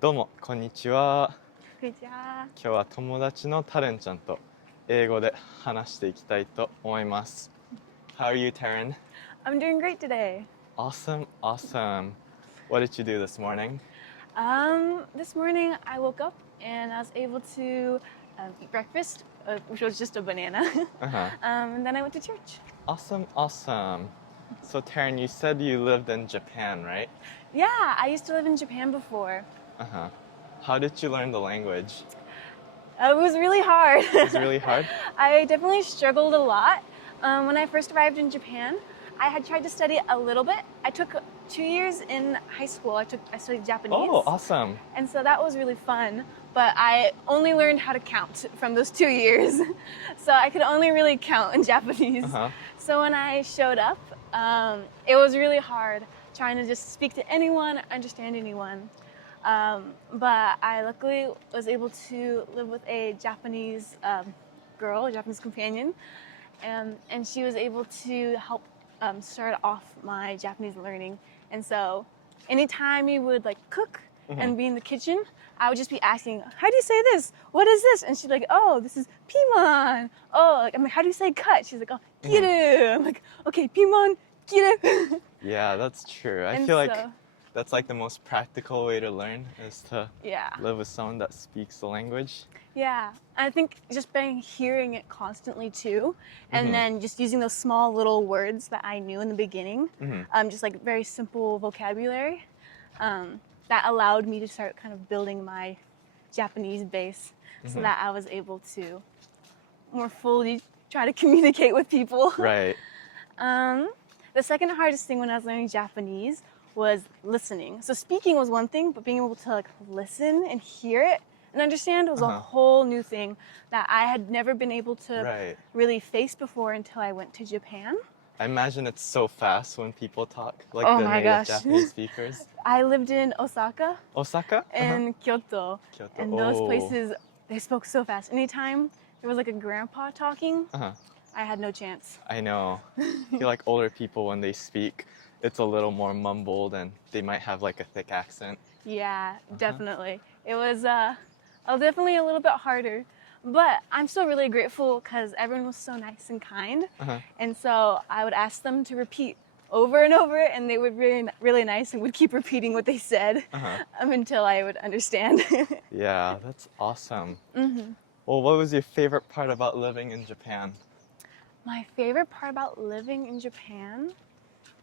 どうも、こんにちは。こんにちは。今日は友達のタレンちゃんと英語で話していきたいと思います。How are you, Taryn? I'm doing great today. Awesome, awesome. What did you do this morning? This morning I woke up and I was able to eat breakfast, which was just a banana. And then I went to church. Awesome, awesome. So, Taryn, you said you lived in Japan, right? Yeah, I used to live in Japan before. How did you learn the language? It was really hard. It was really hard? I definitely struggled a lot. When I first arrived in Japan, I had tried to study a little bit. I took 2 years in high school. I studied Japanese. Oh, awesome. And so that was really fun. But I only learned how to count from those 2 years. So I could only really count in Japanese. So when I showed up, it was really hard trying to just speak to anyone, understand anyone. But I luckily was able to live with a Japanese girl, a Japanese companion, and she was able to help start off my Japanese learning. And so anytime we would like cook and be in the kitchen, I would just be asking, how do you say this? What is this? And she's like, oh, this is piman. Oh, I'm like, how do you say cut? She's like, oh, kiru. I'm like, okay, piman, kiru. Yeah, that's true. I feel like that's like the most practical way to learn is to live with someone that speaks the language. Yeah, I think just by hearing it constantly too, and then just using those small little words that I knew in the beginning, just like very simple vocabulary, that allowed me to start kind of building my Japanese base so that I was able to more fully try to communicate with people. Right. The second hardest thing when I was learning Japanese was listening. So speaking was one thing, but being able to like listen and hear it and understand was a whole new thing that I had never been able to really face before until I went to Japan. I imagine it's so fast when people talk, like Oh the my native gosh. Japanese speakers. I lived in Osaka Osaka? and Kyoto, and those places, they spoke so fast. Anytime there was like a grandpa talking, I had no chance. I know. I feel like older people, when they speak, it's a little more mumbled and they might have like a thick accent. Yeah, definitely. It was definitely a little bit harder. But I'm still really grateful because everyone was so nice and kind. And so I would ask them to repeat over and over, and they would be really nice and would keep repeating what they said until I would understand. Yeah, that's awesome. Well, what was your favorite part about living in Japan? My favorite part about living in Japan?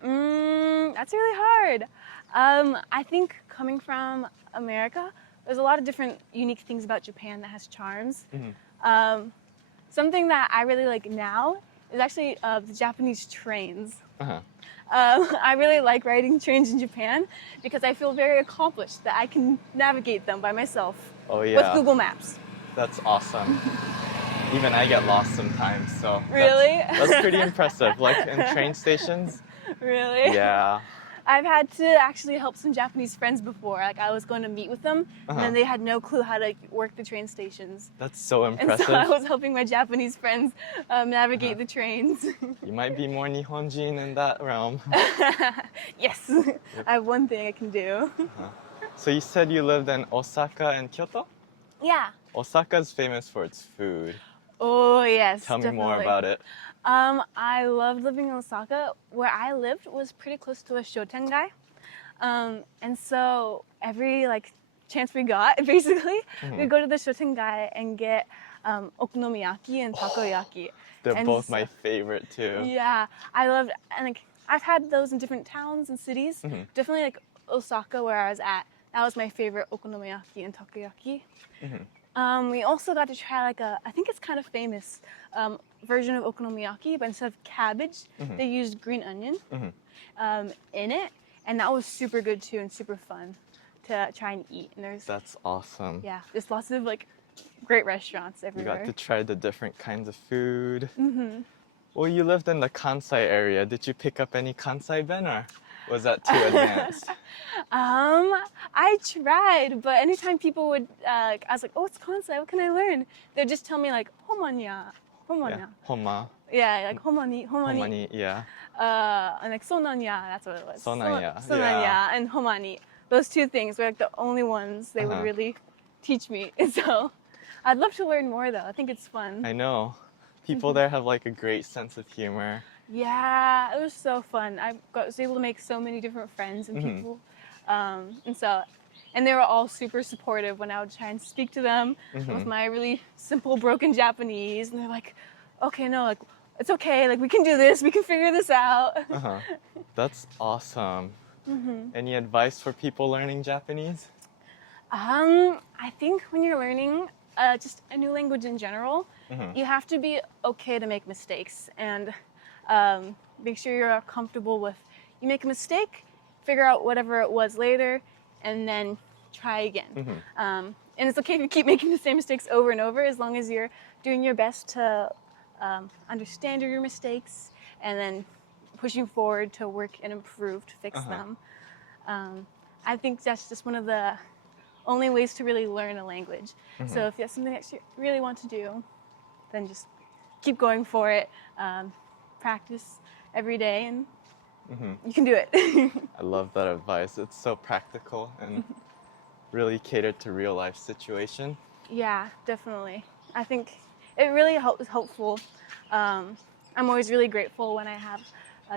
That's really hard. I think coming from America, there's a lot of different unique things about Japan that has charms. Something that I really like now is actually the Japanese trains. I really like riding trains in Japan because I feel very accomplished that I can navigate them by myself with Google Maps. That's awesome. Even I get lost sometimes, so Really? that's pretty impressive. Like in train stations. Really? Yeah. I've had to actually help some Japanese friends before. Like I was going to meet with them, and then they had no clue how to work the train stations. That's so impressive. And so I was helping my Japanese friends navigate the trains. You might be more Nihonjin in that realm. Yes, I have one thing I can do. So you said you lived in Osaka and Kyoto? Yeah. Osaka is famous for its food. Oh yes, Tell me definitely. more about it. I loved living in Osaka. Where I lived was pretty close to a shotengai. And so every like chance we got, basically, we'd go to the shotengai and get okonomiyaki and takoyaki. They're both my favorite too. Yeah, I loved, and like I've had those in different towns and cities. Definitely like Osaka, where I was at, that was my favorite okonomiyaki and takoyaki. We also got to try like I think it's kind of famous version of okonomiyaki, but instead of cabbage, they used green onion in it, and that was super good too and super fun to try and eat. And That's awesome. Yeah, there's lots of like great restaurants everywhere. You got to try the different kinds of food. Well, you lived in the Kansai area. Did you pick up any Kansai ben, or was that too advanced? I tried, but anytime people would, I was like, oh, it's Kansai, what can I learn? They'd just tell me like, homanya. Yeah, Homa. Yeah, like homani. Homani, yeah. And like sonanya, that's what it was. Sonanya, Sonanya and homani. those two things were like the only ones they would really teach me. And so I'd love to learn more though. I think it's fun. I know. People there have like a great sense of humor. Yeah, it was so fun. Was able to make so many different friends and people. And they were all super supportive when I would try and speak to them with my really simple broken Japanese. And they're like, okay, no, like, it's okay. Like, we can do this. We can figure this out. That's awesome. Any advice for people learning Japanese? I think when you're learning just a new language in general, you have to be okay to make mistakes and make sure you're comfortable with, you make a mistake, figure out whatever it was later, and then try again. And it's okay if you keep making the same mistakes over and over, as long as you're doing your best to understand your mistakes and then pushing forward to work and improve to fix them. I think that's just one of the only ways to really learn a language. So if that's something that you really want to do, then just keep going for it. Practice every day and you can do it. I love that advice. It's so practical and really catered to real life situation. Yeah, definitely. I think it really is helpful. I'm always really grateful when I have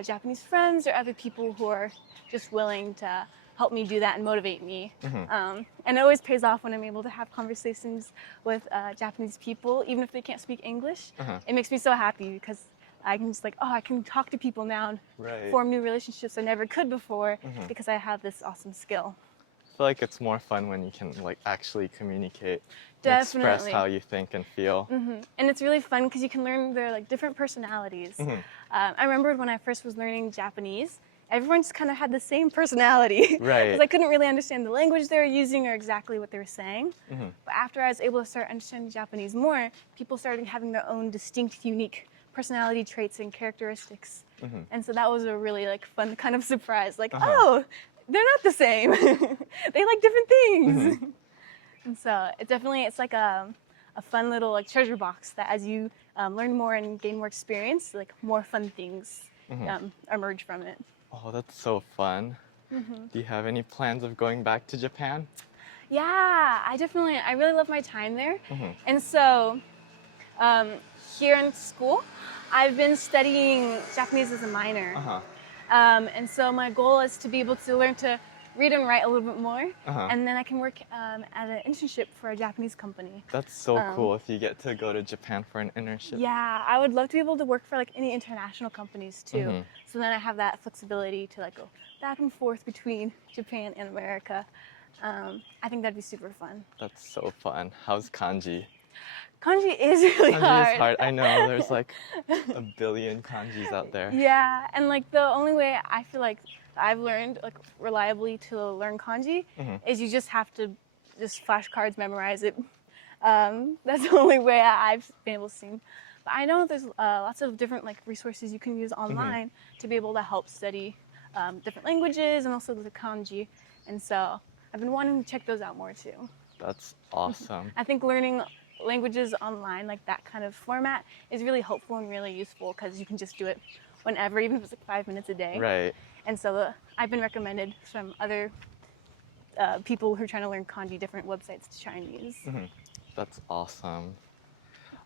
Japanese friends or other people who are just willing to help me do that and motivate me. And it always pays off when I'm able to have conversations with Japanese people, even if they can't speak English. It makes me so happy because I can just I can talk to people now and form new relationships I never could before because I have this awesome skill. I feel like it's more fun when you can like actually communicate, express how you think and feel. And it's really fun because you can learn their like different personalities. I remember when I first was learning Japanese, everyone just kind of had the same personality. Because I couldn't really understand the language they were using or exactly what they were saying. But after I was able to start understanding Japanese more, people started having their own distinct, unique personality traits and characteristics. And so that was a really like fun kind of surprise. Like, oh, they're not the same. They like different things. And so it's like a fun little like treasure box that as you learn more and gain more experience, like more fun things emerge from it. Oh, that's so fun. Do you have any plans of going back to Japan? Yeah, I really love my time there. And so here in school, I've been studying Japanese as a minor. And so my goal is to be able to learn to read and write a little bit more, and then I can work at an internship for a Japanese company. That's so cool if you get to go to Japan for an internship. Yeah, I would love to be able to work for like any international companies too. So then I have that flexibility to like go back and forth between Japan and America. I think that'd be super fun. That's so fun. How's kanji? Kanji is really hard. Kanji is hard. I know, there's like a billion kanjis out there. Yeah, and like the only way I feel like I've learned like reliably to learn kanji is you just have to just flashcards memorize it. That's the only way I've been able to see. But I know there's lots of different like resources you can use online to be able to help study different languages and also the kanji. And so I've been wanting to check those out more too. That's awesome. I think learning languages online, like that kind of format, is really helpful and really useful because you can just do it whenever, even if it's like 5 minutes a day. Right. And so I've been recommended from other people who are trying to learn kanji, different websites to try and use. That's awesome.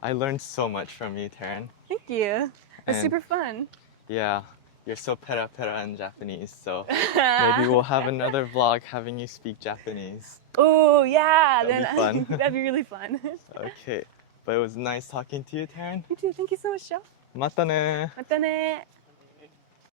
I learned so much from you, Taryn. Thank you. It's super fun. Yeah, you're so pera in Japanese, so maybe we'll have another vlog having you speak Japanese. Oh, yeah. That'd be fun. That'd be really fun. Okay, but it was nice talking to you, Taryn. You too. Thank you so much, Joe. またね。またね。